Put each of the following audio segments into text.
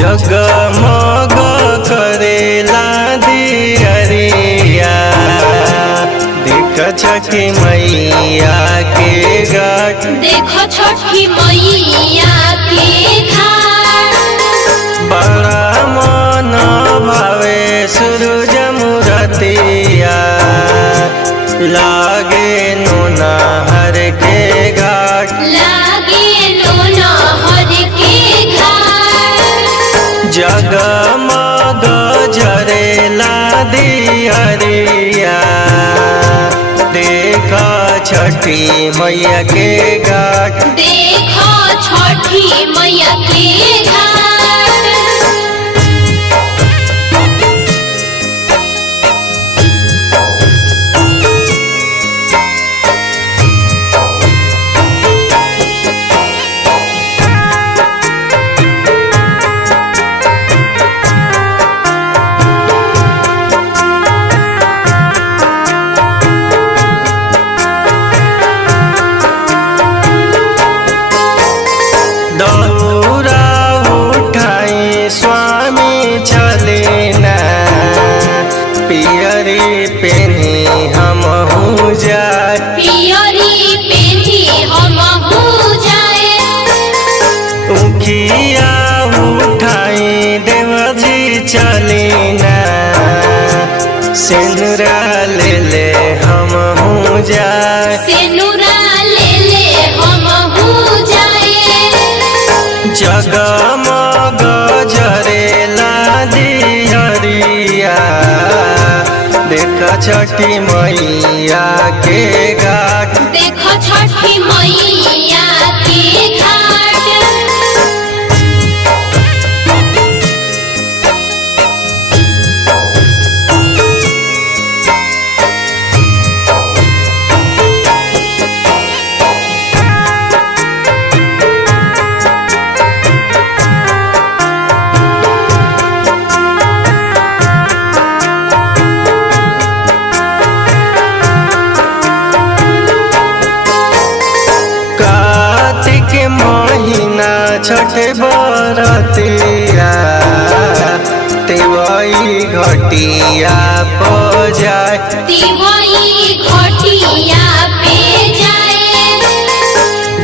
जगमग करेला दियरिया देख छठी मैया के घाट। देखो छठी मैया के घाट। बड़ा मन भावे सूरज मुरतिया लागे नोनहर के घाट। लागे नोनहर के घाट। जगमग जरेला दियरिया देख छठी मैया के घाट। देखो छठी मैया के घाट। दौरा उठाई स्वामी चलेना पियरी पेनी हमहू जाए। पियरी पेनी हमहू जाए। उखिया उठाई देवजी चलेना सिंदूरा ले ले हमहू जाए। सिंदूरा ले ले हमहू जाए। जगमग जरेला दियरिया देख छठी मैया के घाट। देखो छठी मैया के घाट। कार्तिक महीना छठ बरतिया तेवई घटिया पजाए। तिवई घटिया पे जाए।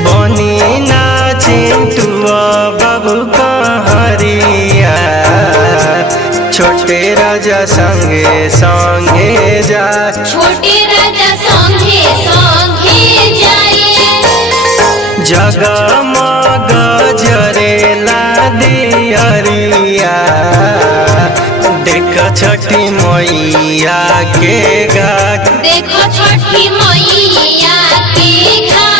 बनी ना चिंटुआ बाबू कहरिया छोटे राजा संगे संगे जा। छोटे राजा संगे संगे जाए। जगमग जरेला दियरिया देख छठी मैया के घाट। देखो छठी मैया के घाट।